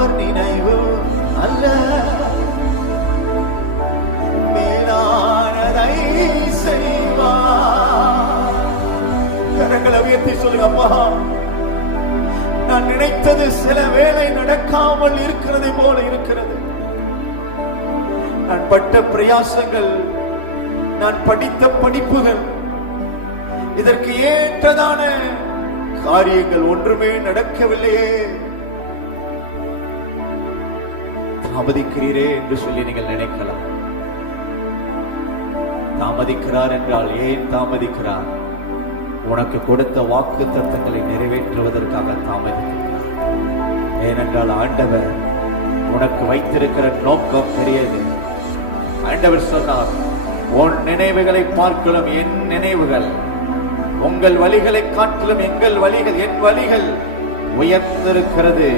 அவர் நினைவு அல்ல, மேலானதை செய்வார். கரங்களை உயர்த்தி சொல்லுங்க, அப்பா நான் நினைத்தது சில வேளை நடக்காமல் இருக்கிறதை போல இருக்கிறது. நான் பட்ட பிரயாசங்கள், நான் படித்த படிப்புகள், இதற்கு ஏற்றதான காரியங்கள் ஒன்றுமே நடக்கவில்லையே. தாமதிக்கிறீரே என்று சொல்லி நீங்கள் நினைக்கலாம். தாமதிக்கிறார் என்றால் ஏன் தாமதிக்கிறார்? உனக்கு கொடுத்த வாக்கு தத்தங்களை நிறைவேற்றுவதற்காக தாமதிக்கிறார். ஏனென்றால் ஆண்டவர் உனக்கு வைத்திருக்கிற நோக்கம் பெரியது. ஆண்டவர் சொன்னார், உன் நினைவுகளை பார்க்கலாம் என் நினைவுகள், உங்கள் வழிகளை காட்டிலும் எங்கள் வழிகள், என் வழிகள் உயர்ந்திருக்கிறது.